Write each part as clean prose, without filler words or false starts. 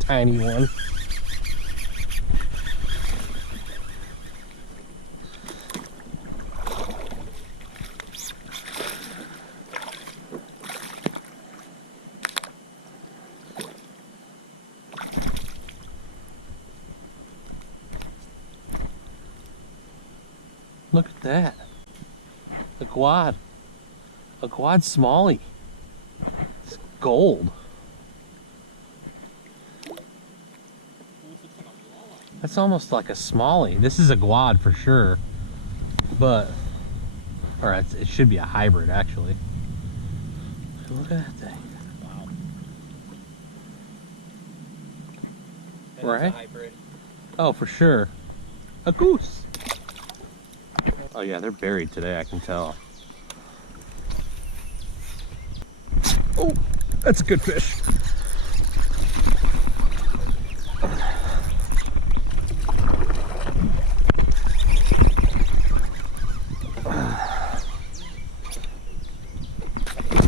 Tiny one. Look at that. A quad. A quad smallie. It's gold. That's almost like a smallie. This is a quad for sure. But, or it should be a hybrid actually. Look at that thing. Wow. That Right? is a hybrid. Oh, for sure. A goose. Oh yeah, they're buried today, I can tell. Oh, that's a good fish.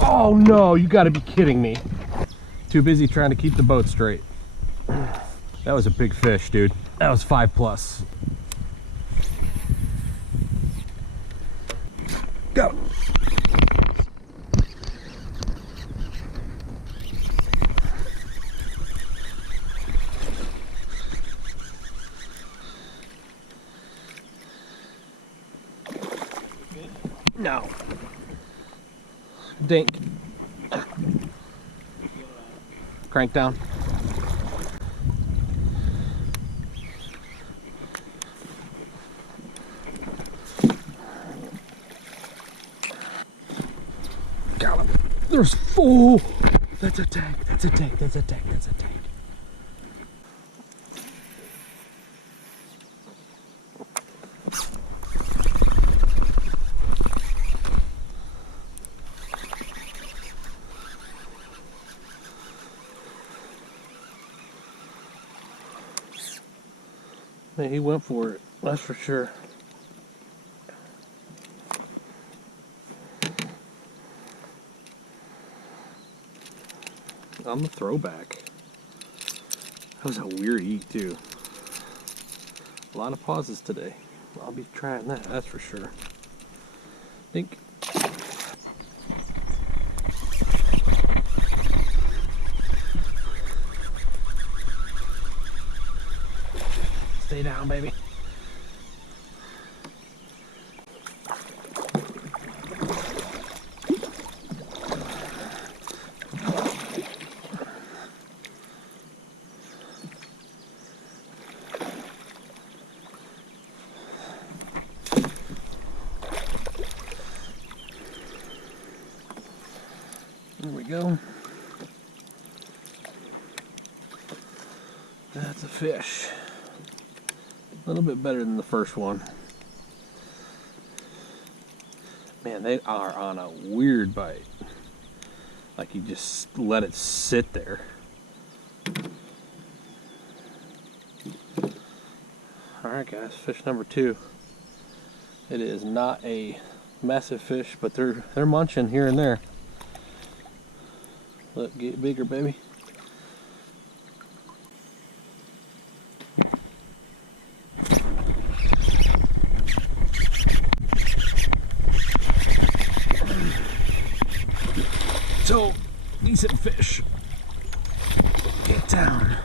Oh no, you gotta be kidding me. Too busy trying to keep the boat straight. That was a big fish, dude. That was 5+. Go. No. Dink. Crank down. Got him. There's 4. That's a tank. That's a tank. That's a tank. That's a tank. Man, he went for it. That's for sure. On the throwback. That was a weird eat too. A lot of pauses today. I'll be trying that, that's for sure. Think. Stay down, baby. There we go. That's a fish. A little bit better than the first one. Man, they are on a weird bite. Like you just let it sit there. Alright guys, fish number 2. It is not a massive fish, but they're munching here and there. Look, get bigger, baby. So, decent fish. Get down.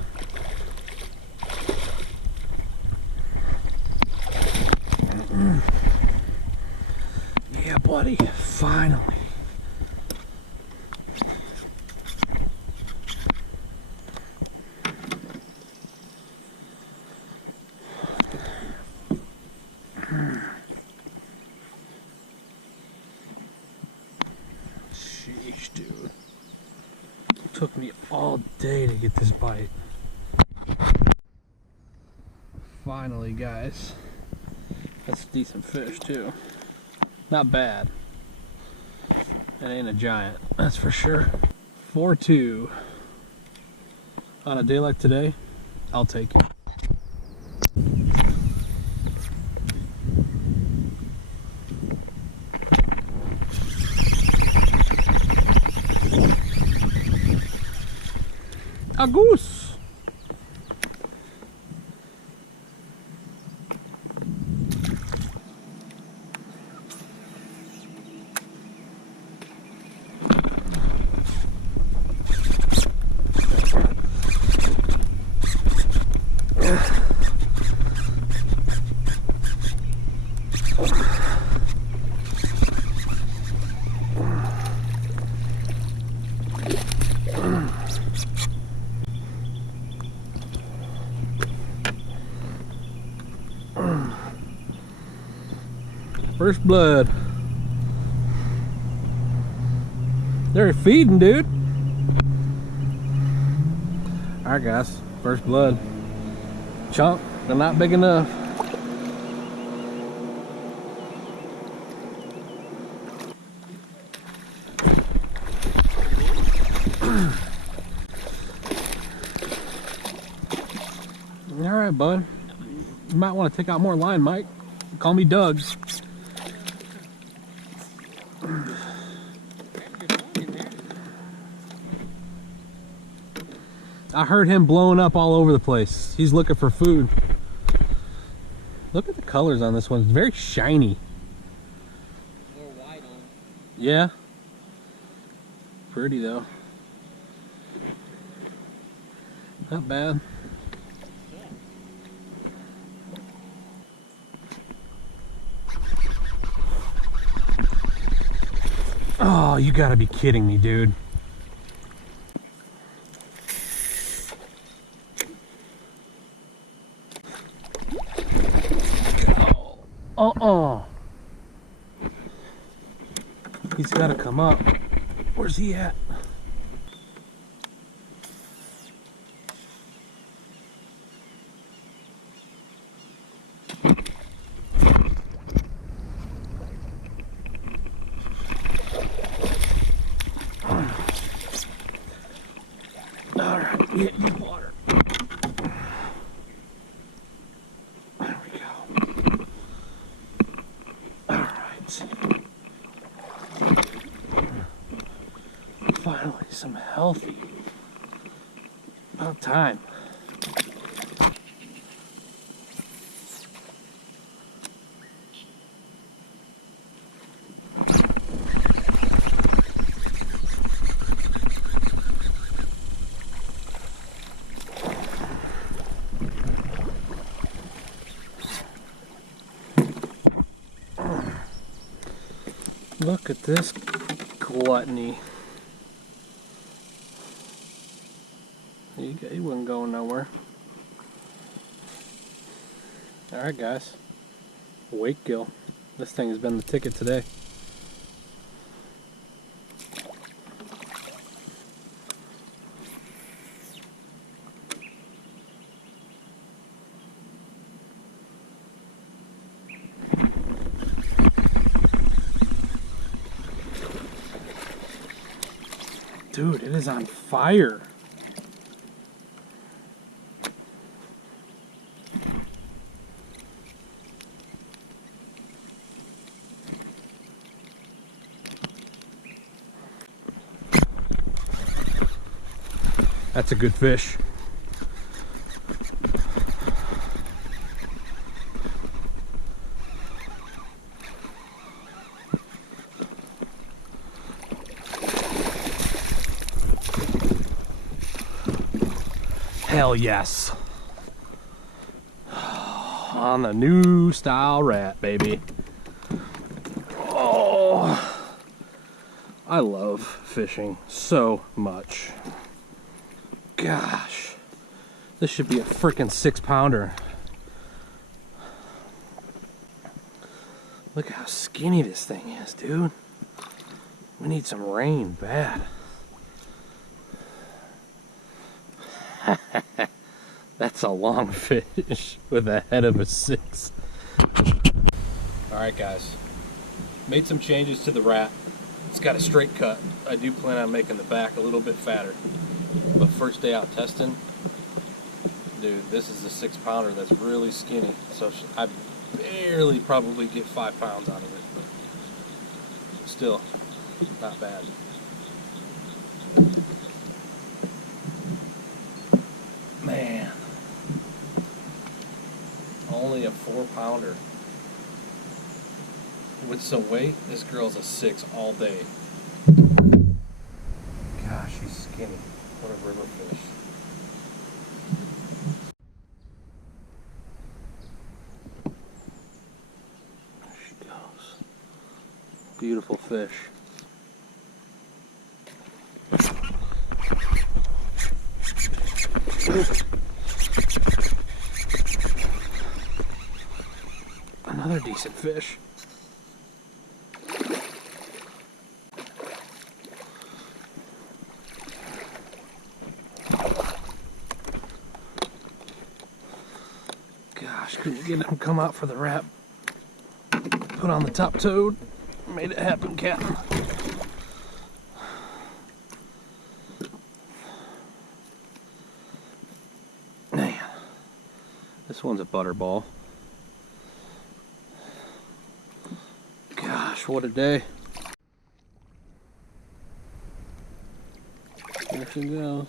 Yeah, buddy. Finally. Sheesh, dude. It took me all day to get this bite. Finally, guys. That's a decent fish, too. Not bad. It ain't a giant, that's for sure. 4-2. On a day like today, I'll take it. A goose. First blood. They're feeding, dude. Alright guys, first blood. Chunk, they're not big enough. Alright, bud. You might want to take out more line, Mike. Call me Doug. I heard him blowing up all over the place. He's looking for food. Look at the colors on this one. It's very shiny. More white on. Yeah. Pretty though. Not bad. Oh, you gotta be kidding me, dude. He's got to come up. Where's he at? All right, get in the water. There we go. All right. Finally, some healthy. About time. Look at this gluttony. He wasn't going nowhere. Alright guys, wake gill. This thing has been the ticket today. Dude, it is on fire. That's a good fish. Hell yes. On the new style rat, baby. Oh, I love fishing so much. Gosh, this should be a freaking 6-pounder. Look how skinny this thing is, dude. We need some rain bad. That's a long fish with a head of a 6. Alright guys, made some changes to the rat. It's got a straight cut. I do plan on making the back a little bit fatter. But first day out testing, dude, this is a 6-pounder that's really skinny. So I barely probably get 5 pounds out of it. But still, not bad. Finally a 4-pounder. With some weight, this girl's a 6 all day. Gosh, she's skinny. What a river fish. There she goes. Beautiful fish. Another decent fish. Gosh, couldn't get him to come out for the wrap. Put on the top toad. Made it happen, Captain. Man, this one's a butterball. Gosh, what a day. There she goes.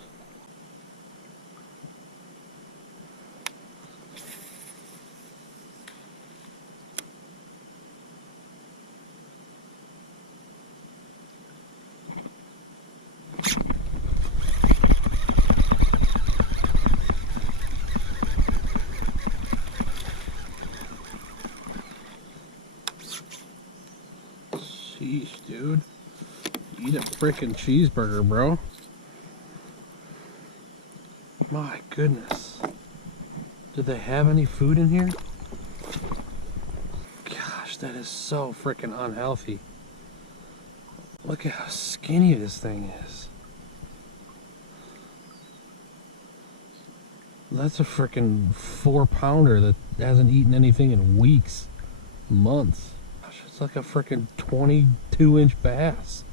Sheesh, dude. Eat a freaking cheeseburger, bro. My goodness. Do they have any food in here? Gosh, that is so freaking unhealthy. Look at how skinny this thing is. That's a freaking 4-pounder that hasn't eaten anything in weeks, months. Gosh, it's like a freaking 22-inch bass.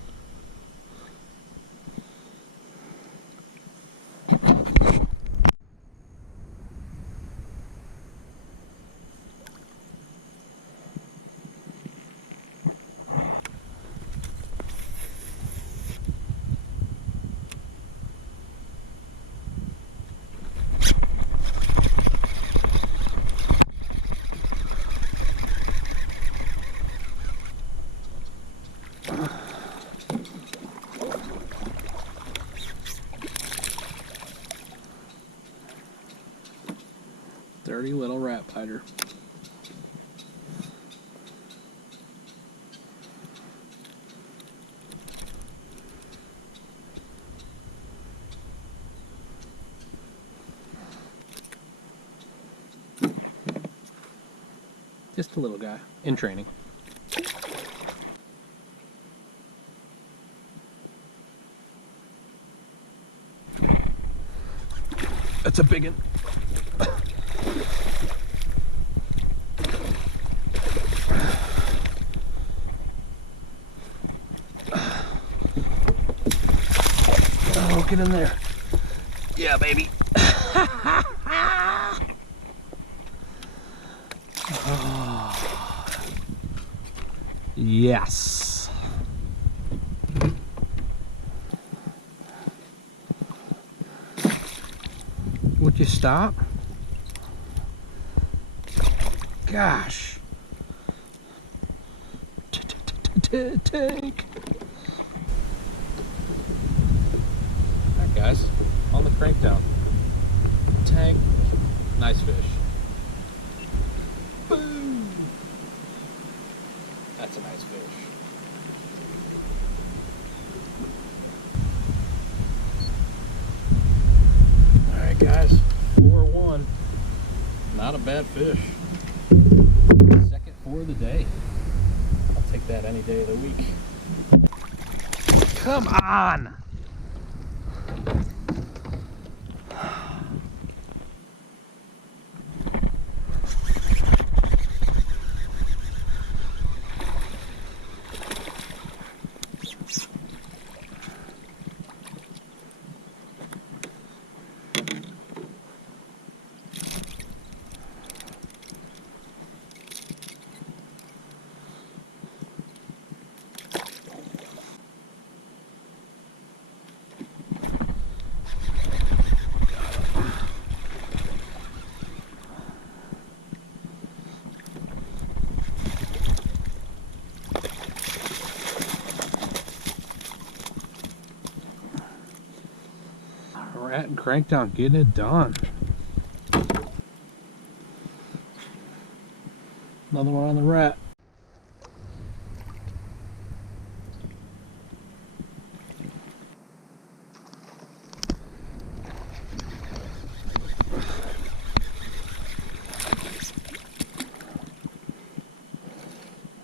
Dirty little rat biter. Just a little guy in training. That's a big one. Oh, get in there. Yeah, baby. Oh. Yes. Would you stop? Gosh. Tank. Alright guys, on the crank down. Tank, nice fish. Boom! That's a nice fish. Alright guys, 4-1. Not a bad fish. Second for the day. I'll take that any day of the week. Come on! Rat and Crankdown getting it done. Another one on the rat.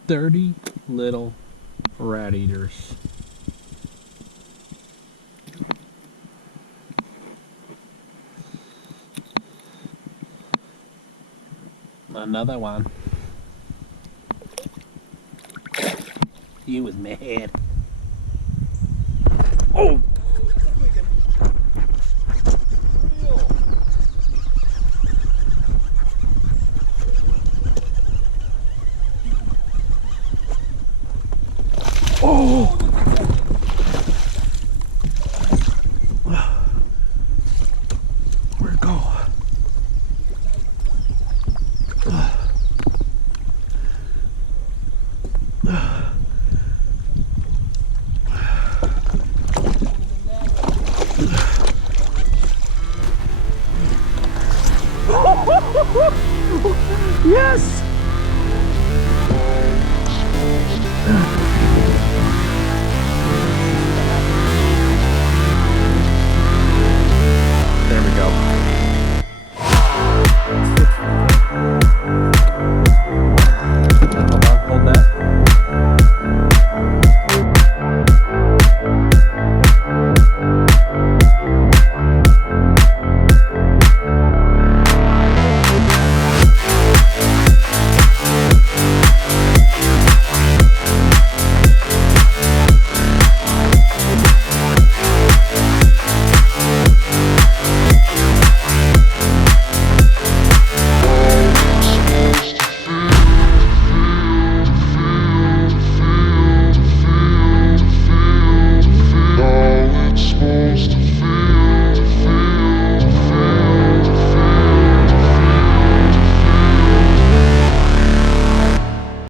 Dirty little rat eaters. Another one. He was mad. Oh! Oh!